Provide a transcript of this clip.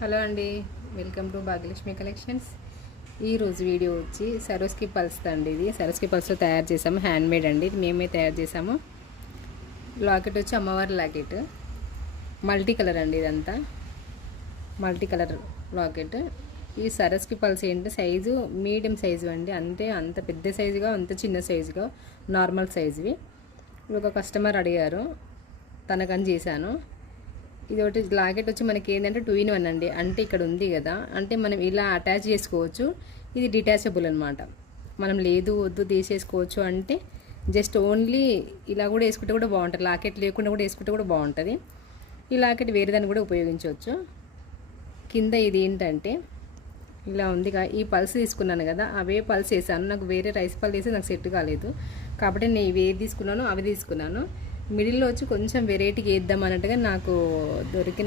Hello అండి, welcome to Bhagyalakshmi collections. ఈరోజు video వచ్చి సరోస్కి పల్స్ అండి. ఇది సరోస్కి పల్స్తో తయారు చేసాము, హ్యాండ్మేడ్ అండి. ఇది మేమే తయారు చేసాము. లాకెట్ వచ్చి అమ్మవారి లాకెట్, మల్టీ కలర్ అండి. ఇదంతా మల్టీ కలర్ లాకెట్. ఈ సరస్కి పల్స్ ఏంటి సైజు మీడియం సైజు అండి. అంత పెద్ద సైజుగా అంత చిన్న సైజుగా నార్మల్ సైజువి. ఒక కస్టమర్ అడిగారు, తనకని చేశాను. ఇది ఒకటి లాకెట్ వచ్చి మనకి ఏంటంటే 2-in-1 అండి. అంటే ఇక్కడ ఉంది కదా, అంటే మనం ఇలా అటాచ్ చేసుకోవచ్చు. ఇది డిటాచబుల్ అనమాట. మనం లేదు వద్దు తీసేసుకోవచ్చు అంటే జస్ట్ ఓన్లీ ఇలా కూడా వేసుకుంటే కూడా బాగుంటుంది. లాకెట్ లేకుండా కూడా వేసుకుంటే కూడా బాగుంటుంది. ఈ లాకెట్ వేరే దాన్ని కూడా ఉపయోగించవచ్చు. కింద ఇది ఏంటంటే ఇలా ఉందిగా, ఈ పల్స్ తీసుకున్నాను కదా, అవే పల్స్ వేసాను. నాకు వేరే రైస్ పల్స్ వేసి నాకు సెట్ కాలేదు కాబట్టి నేను ఇవి ఏది తీసుకున్నానో అవి తీసుకున్నాను. మిడిల్లో వచ్చి కొంచెం వెరైటీగా వేద్దాం అన్నట్టుగా నాకు దొరికిన